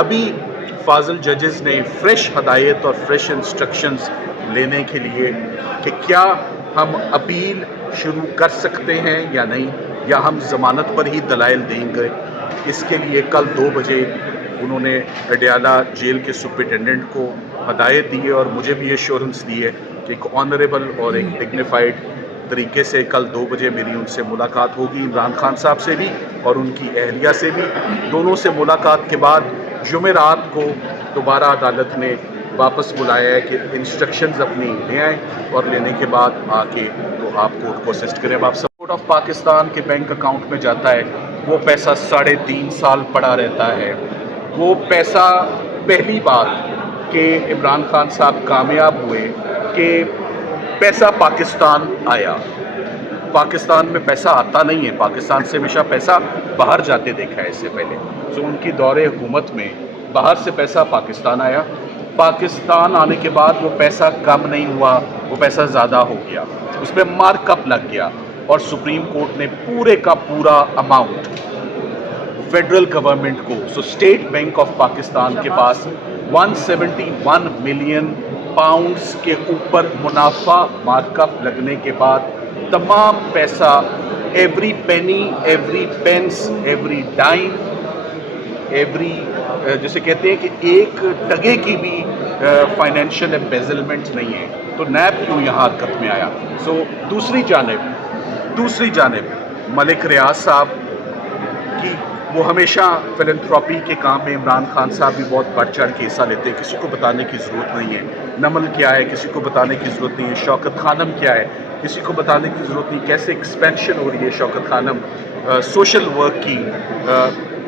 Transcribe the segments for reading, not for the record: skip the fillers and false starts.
ابھی فاضل ججز نے فریش ہدایت اور فریش انسٹرکشنز لینے کے لیے کہ کیا ہم اپیل شروع کر سکتے ہیں یا نہیں، یا ہم ضمانت پر ہی دلائل دیں گے، اس کے لیے کل 2 بجے انہوں نے اڈیالہ جیل کے سپرنٹینڈنٹ کو ہدایت دی ہے اور مجھے بھی ایشورنس دی ہے کہ ایک آنریبل اور ایک ڈگنیفائڈ طریقے سے کل 2 بجے میری ان سے ملاقات ہوگی، عمران خان صاحب سے بھی اور ان کی اہلیہ سے بھی۔ دونوں سے ملاقات کے بعد جمعرات کو دوبارہ عدالت نے واپس بلایا ہے کہ انسٹرکشنز اپنی لے آئیں اور لینے کے بعد آ کے تو آپ کورٹ کو اسسٹ کریں۔ اب آپ سپورٹ آف پاکستان کے بینک اکاؤنٹ میں جاتا ہے، وہ پیسہ 3.5 سال پڑا رہتا ہے۔ وہ پیسہ پہلی بات کہ عمران خان صاحب کامیاب ہوئے کہ پیسہ پاکستان آیا۔ پاکستان میں پیسہ آتا نہیں ہے، پاکستان سے ہمیشہ پیسہ باہر جاتے دیکھا ہے اس سے پہلے۔ ان کی دور حکومت میں باہر سے پیسہ پاکستان آیا، پاکستان آنے کے بعد وہ پیسہ کم نہیں ہوا، وہ پیسہ زیادہ ہو گیا، اس پہ مارک اپ لگ گیا اور سپریم کورٹ نے پورے کا پورا اماؤنٹ فیڈرل گورنمنٹ کو، اسٹیٹ بینک آف پاکستان کے پاس 171 ملین پاؤنڈز کے اوپر منافع مارک اپ لگنے کے بعد تمام پیسہ، ایوری پینی، ایوری پینس، ایوری ڈائم، ایوری جسے کہتے ہیں کہ ایک ٹگے کی بھی فائنینشیل ایمبیزلمنٹ نہیں ہے، تو نیب کیوں یہاں حرکت میں آیا؟ دوسری جانب ملک ریاض صاحب کی وہ ہمیشہ فلنتھراپی کے کام میں، عمران خان صاحب بھی بہت بڑھ چڑھ کے حصہ لیتے ہیں، کسی کو بتانے کی ضرورت نہیں ہے نمل کیا ہے، کسی کو بتانے کی ضرورت نہیں ہے شوکت خانم کیا ہے، کسی کو بتانے کی ضرورت نہیں کیسے ایکسپینشن ہو رہی ہے شوکت خانم سوشل ورک کی،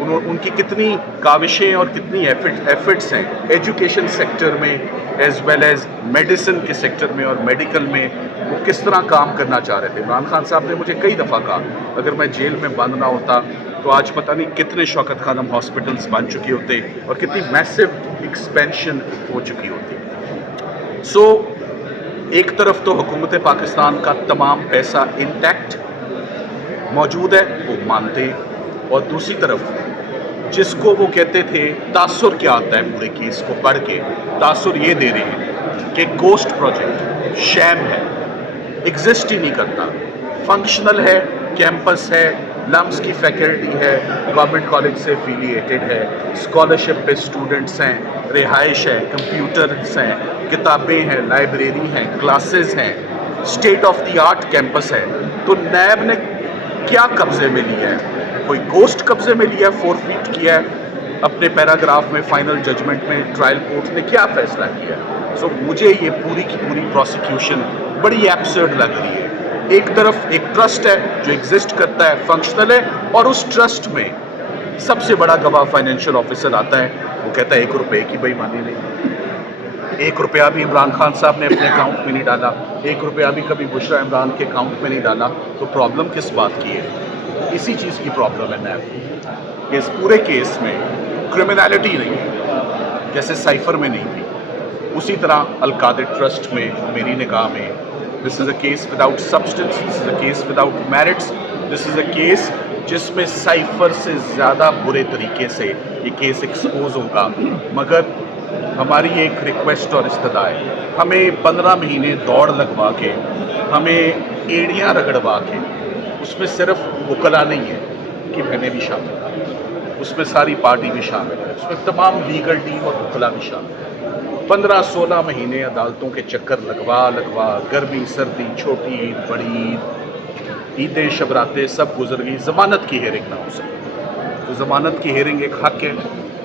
ان کی کتنی کاوشیں اور کتنی ایفرٹس ہیں ایجوکیشن سیکٹر میں ایز ویل ایز میڈیسن کے سیکٹر میں اور میڈیکل میں، وہ کس طرح کام کرنا چاہ رہے تھے۔ عمران خان صاحب نے مجھے کئی دفعہ کہا اگر میں جیل میں بند نہ ہوتا تو آج پتہ نہیں کتنے شوکت خانم ہاسپٹلز بن چکی ہوتے اور کتنی میسو ایکسپینشن ہو چکی ہوتی۔ ایک طرف تو حکومت پاکستان کا تمام پیسہ انٹیکٹ موجود ہے، وہ مانتے ہیں، اور دوسری طرف جس کو وہ کہتے تھے تاثر کیا آتا ہے پورے کیس کو پڑھ کے، تاثر یہ دے رہے ہیں کہ گوسٹ پروجیکٹ شیم ہے، ایگزسٹ ہی نہیں کرتا، فنکشنل ہے، کیمپس ہے، لمس کی فیکلٹی ہے، گورنمنٹ کالج سے افیلیٹڈ ہے، اسکالرشپ پہ اسٹوڈنٹس ہیں، رہائش ہے، کمپیوٹرس ہیں، کتابیں ہیں، لائبریری ہیں، کلاسز ہیں، state of the art campus ہے۔ تو نیب نے کیا قبضے میں لیا ہے؟ کوئی گوسٹ قبضے میں لیا ہے، 4 فیٹ کیا ہے؟ اپنے پیراگراف میں فائنل ججمنٹ میں ٹرائل کورٹ نے کیا فیصلہ کیا ہے؟ مجھے یہ پوری کی پوری پروسیکیوشن بڑی ایبسرڈ لگ رہی ہے۔ ایک طرف ایک ٹرسٹ ہے جو ایگزسٹ کرتا ہے، فنکشنل ہے، اور اس ٹرسٹ میں سب سے بڑا گواہ فائنینشیل آفیسر آتا ہے، وہ کہتا ہے 1 روپے کی بے ایمانی نہیں، 1 روپیہ بھی عمران خان صاحب نے اپنے اکاؤنٹ میں نہیں ڈالا، 1 روپیہ بھی کبھی بشرا عمران کے اکاؤنٹ میں نہیں ڈالا۔ تو پرابلم کس بات کی ہے؟ اسی چیز کی پرابلم ہے نیب کہ اس پورے کیس میں کرمنالٹی نہیں ہے، جیسے سائفر میں نہیں تھی، اسی طرح القادر ٹرسٹ میں میری نگاہ میں this is a case without substance, this is a case without merits, this is a case جس میں سائفر سے زیادہ برے طریقے سے یہ کیس ایکسپوز ہوگا۔ مگر ہماری ایک ریکویسٹ اور استدعا ہے، ہمیں 15 مہینے دوڑ لگوا کے، ہمیں ایڑیاں رگڑوا کے، اس میں صرف وکلا نہیں ہے کہ بہنیں بھی شامل ہیں، اس میں ساری پارٹی بھی شامل ہے، اس میں تمام لیگل ٹیم اور وکلا بھی شامل ہے۔ 15-16 مہینے عدالتوں کے چکر لگوا گرمی سردی، چھوٹی عید بڑی عید، عیدیں شبراتیں سب گزر گئی، ضمانت کی ہیئرنگ نہ ہو سکی۔ تو ضمانت کی ہیئرنگ ایک حق ہے،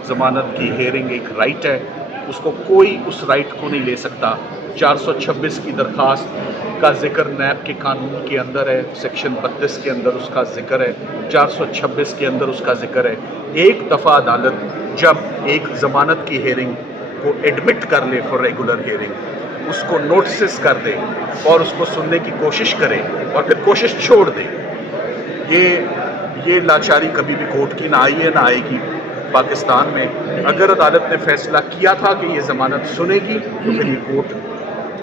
ضمانت کی ہیئرنگ ایک رائٹ ہے، اس کو کوئی اس رائٹ کو نہیں لے سکتا۔ 426 کی درخواست کا ذکر نیب کے قانون کے اندر ہے، سیکشن 32 کے اندر اس کا ذکر ہے، 426 کے اندر اس کا ذکر ہے۔ ایک دفعہ عدالت جب ایک ضمانت کی ہیئرنگ کو ایڈمٹ کر لے فار ریگولر ہیئرنگ، اس کو نوٹسز کر دے اور اس کو سننے کی کوشش کرے اور پھر کوشش چھوڑ دے، یہ لاچاری کبھی بھی کورٹ کی نہ آئی ہے نہ آئے گی پاکستان میں۔ اگر عدالت نے فیصلہ کیا تھا کہ یہ ضمانت سنے گی تو پھر یہ کورٹ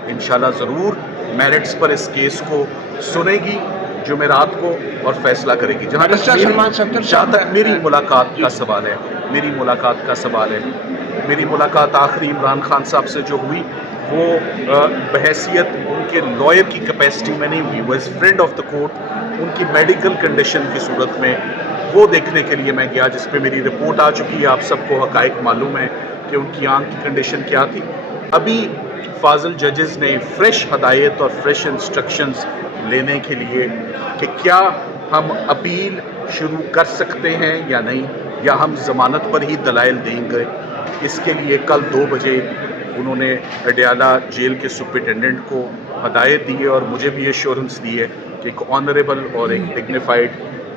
انشاءاللہ ضرور میرٹس پر اس کیس کو سنے گی جمعرات کو اور فیصلہ کرے گی۔ جہاں تک میری ملاقات کا سوال ہے، میری ملاقات کا سوال ہے. میری ملاقات آخری عمران خان صاحب سے جو ہوئی وہ بحیثیت ان کے لائر کی کیپیسٹی میں نہیں ہوئی, وہ as friend of the court ان کی میڈیکل کنڈیشن کی صورت میں وہ دیکھنے کے لیے میں گیا, جس پہ میری رپورٹ آ چکی ہے. آپ سب کو حقائق معلوم ہے کہ ان کی آنکھ کی کنڈیشن کیا تھی. ابھی فاضل ججز نے فریش ہدایت اور فریش انسٹرکشنز لینے کے لیے کہ کیا ہم اپیل شروع کر سکتے ہیں یا نہیں, یا ہم ضمانت پر ہی دلائل دیں گے, اس کے لیے کل 2 بجے انہوں نے اڈیالہ جیل کے سپرنٹینڈنٹ کو ہدایت دی ہے, اور مجھے بھی ایشورنس دی ہے کہ ایک آنریبل اور ایک ڈگنیفائڈ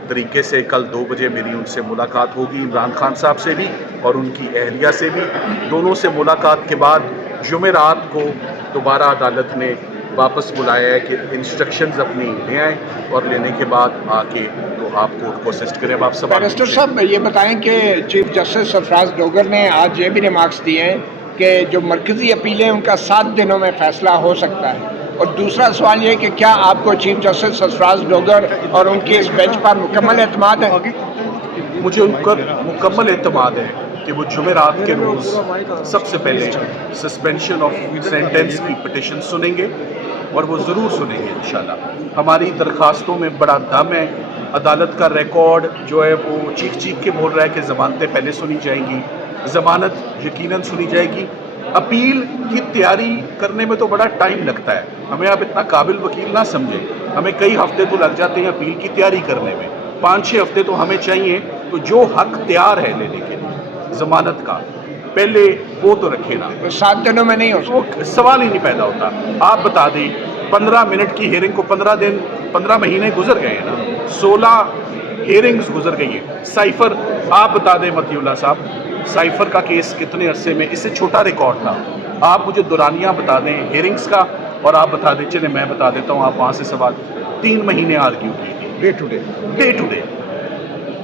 طریقے سے کل 2 بجے میری ان سے ملاقات ہوگی, عمران خان صاحب سے بھی اور ان کی اہلیہ سے بھی. دونوں سے ملاقات کے بعد جمعرات کو دوبارہ عدالت نے واپس بلایا ہے کہ انسٹرکشنز اپنی لے آئیں, اور لینے کے بعد آ کے تو آپ کورٹ کو اسسٹ کریں. اب آپ سوال بیرسٹر صاحب یہ بتائیں کہ چیف جسٹس سرفراز ڈوگر نے آج یہ بھی ریمارکس دیے ہیں کہ جو مرکزی اپیلیں ان کا 7 دنوں میں فیصلہ ہو سکتا ہے, اور دوسرا سوال یہ کہ کیا آپ کو چیف جسٹس سرفراز ڈوگر اور ان کے اس بینچ پر مکمل اعتماد ہے؟ مجھے ان پر مکمل اعتماد ہے کہ وہ جمعرات کے روز سب سے پہلے سسپینشن آف سینٹنس کی پٹیشن سنیں گے, اور وہ ضرور سنیں گے انشاءاللہ. ہماری درخواستوں میں بڑا دم ہے. عدالت کا ریکارڈ جو ہے وہ چیخ چیخ کے بول رہا ہے کہ ضمانتیں پہلے سنی جائیں گی, ضمانت یقیناً سنی جائے گی. اپیل کی تیاری کرنے میں تو بڑا ٹائم لگتا ہے, ہمیں آپ اتنا قابل وکیل نہ سمجھیں. ہمیں کئی ہفتے تو لگ جاتے ہیں اپیل کی تیاری کرنے میں, 5-6 ہفتے تو ہمیں چاہیے. تو جو حق تیار ہے لینے کے لیے ضمانت کا, پہلے وہ تو رکھے نا. 7 دنوں میں نہیں ہو وہ سوال ہی نہیں پیدا ہوتا. آپ بتا دیں 15 منٹ کی ہیئرنگ کو 15 مہینے گزر گئے ہیں نا, 16 ہیئرنگز گزر گئی ہیں. سائفر آپ بتا دیں متی اللہ صاحب, سائفر کا کیس کتنے عرصے میں, اس سے چھوٹا ریکارڈ تھا. آپ مجھے دورانیہ بتا دیں ہیئرنگز کا, اور آپ بتا دیں, چلیں میں بتا دیتا ہوں, آپ وہاں سے سوال 3 مہینے آرگیو کی تھی ڈے ٹو ڈے.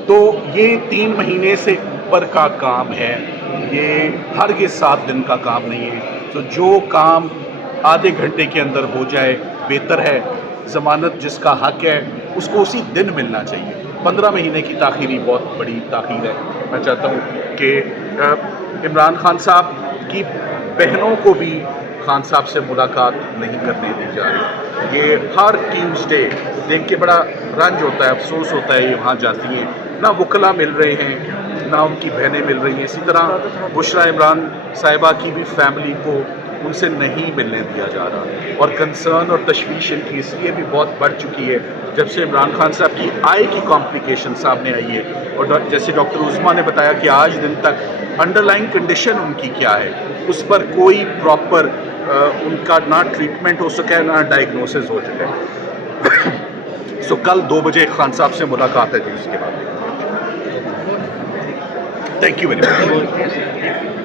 تو یہ 3 مہینے سے اوپر کا کام ہے, یہ ہرگز 7 دن کا کام نہیں ہے. تو جو کام آدھے گھنٹے کے اندر ہو جائے بہتر ہے. ضمانت جس کا حق ہے اس کو اسی دن ملنا چاہیے. 15 مہینے کی تاخیر ہی بہت بڑی تاخیر ہے. میں چاہتا ہوں کہ عمران خان صاحب کی بہنوں کو بھی خان صاحب سے ملاقات نہیں کرنے دی جا رہی. یہ ہر ٹیوزڈے دیکھ کے بڑا رنج ہوتا ہے, افسوس ہوتا ہے, یہ وہاں جاتی ہیں, نہ وکلا مل رہے ہیں, نہ ان کی بہنیں مل رہی ہیں. اسی طرح بشریٰ عمران صاحبہ کی بھی فیملی کو ان سے نہیں ملنے دیا جا رہا, اور کنسرن اور تشویش ان کی اس لیے بھی بہت بڑھ چکی ہے جب سے عمران خان صاحب کی آئی کی کمپلیکیشن سامنے آئی ہے. اور جیسے ڈاکٹر عظمیٰ نے بتایا کہ آج دن تک انڈر لائن کنڈیشن ان کی کیا ہے, اس پر کوئی پراپر ان کا نہ ٹریٹمنٹ ہو سکا ہے نہ ڈائگنوسس ہو چکا ہے. سو کل 2 بجے خان صاحب سے ملاقات ہے جی, اس کے بعد. Thank you very much.